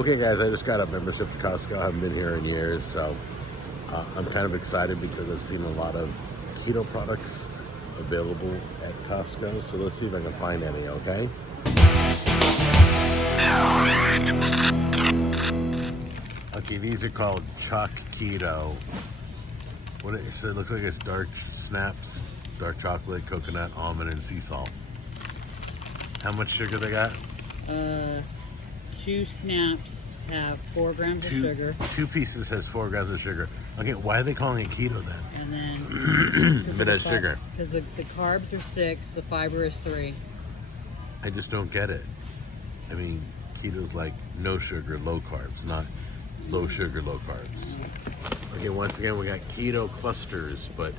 Okay guys, I just got a membership to Costco. I haven't been here in years, so I'm kind of excited because I've seen a lot of keto products available at Costco. So let's see if I can find any, okay? Okay, these are called Chalk Keto. So it looks like it's dark snaps, dark chocolate, coconut, almond, and sea salt. How much sugar they got? 2 snaps have 4 grams of sugar. 2 pieces has 4 grams of sugar. Okay, why are they calling it keto then? And then If it has sugar. Because the carbs are 6, the fiber is 3. I just don't get it. I mean, keto's like no sugar, low carbs, not low sugar, low carbs. Okay, once again, we got keto clusters, but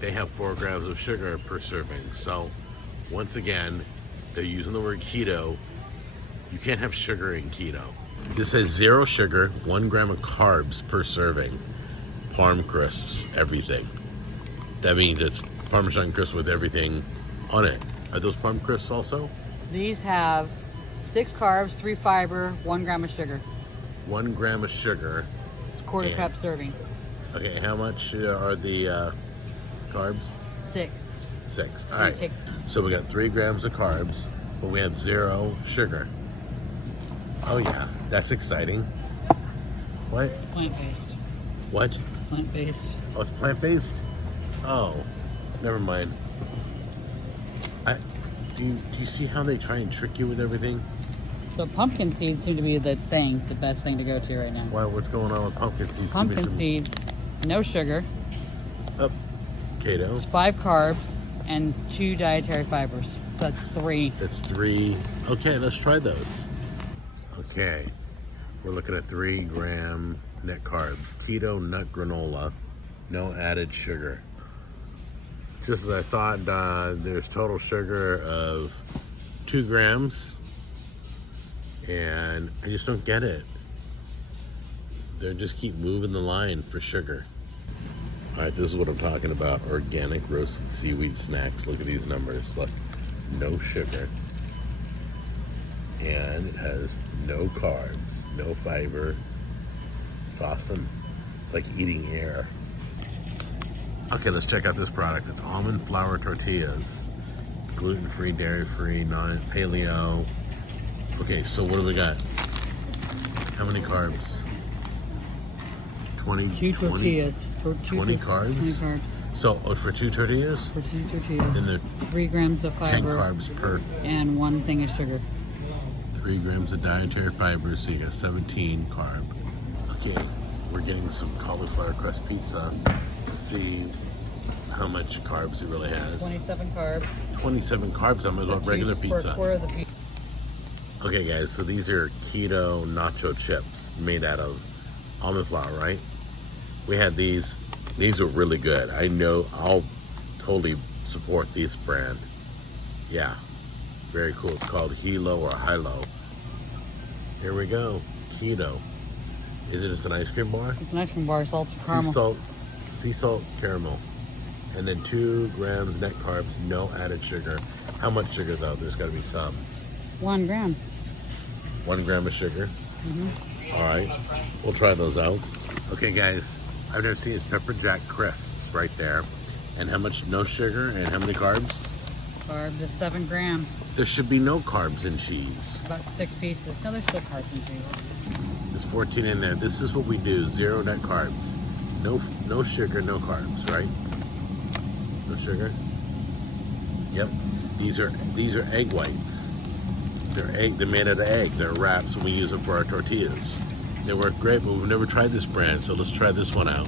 they have 4 grams of sugar per serving. So, once again, they're using the word keto. You can't have sugar in keto. This says 0 sugar, 1 gram of carbs per serving. Parm crisps, everything. That means it's Parmesan crisp with everything on it. Are those Parm crisps also? These have 6 carbs, 3 fiber, 1 gram of sugar. 1 gram of sugar. It's a quarter cup serving. Okay, how much are the carbs? 6. 6. All right. So we got 3 grams of carbs, but we have 0 sugar. Oh yeah, that's exciting. What? Plant-based. What? Plant-based. Oh, it's plant-based? Oh, never mind. Do you see how they try and trick you with everything? So pumpkin seeds seem to be the best thing to go to right now. Why? What's going on with pumpkin seeds? Pumpkin seeds, no sugar. Keto. 5 carbs and 2 dietary fibers. So that's 3. That's 3. Okay, let's try those. Okay, we're looking at 3 gram net carbs. Keto nut granola, no added sugar. Just as I thought, there's total sugar of 2 grams. And I just don't get it. They just keep moving the line for sugar. All right, this is what I'm talking about. Organic roasted seaweed snacks. Look at these numbers. Look, no sugar. And it has no carbs, no fiber. It's awesome. It's like eating air. Okay, let's check out this product. It's almond flour tortillas. Gluten-free, dairy-free, non-paleo. Okay, so what do we got? How many carbs? 2 tortillas. 20 carbs? 20 carbs. So, for 2 tortillas? For 2 tortillas. And they're 3 grams of 10 fiber. carbs per. And 1 thing of sugar. 3 grams of dietary fiber, so you got 17 carb. Okay, we're getting some cauliflower crust pizza to see how much carbs it really has. 27 carbs. 27 carbs, I might as well regular pizza. For a quarter of the pizza. Okay guys, so these are keto nacho chips made out of almond flour, right? We had these. These are really good. I know I'll totally support this brand. Yeah, very cool. It's called Hilo or Hilo. Here we go, keto. Is it just an ice cream bar? It's an ice cream bar, salt, caramel. Sea salt, caramel. And then 2 grams net carbs, no added sugar. How much sugar though? There's gotta be some. 1 gram. 1 gram of sugar. All right, we'll try those out. Okay guys, I've never seen these pepper jack crisps right there. And how much no sugar and how many carbs? Carbs is 7 grams. There should be no carbs in cheese. About 6 pieces. No, there's still carbs in cheese. There's 14 in there. This is what we do, 0 net carbs. No sugar, no carbs, right? No sugar. Yep. These are egg whites. They're made out of egg. They're wraps, and we use them for our tortillas. They work great, but we've never tried this brand, so let's try this one out.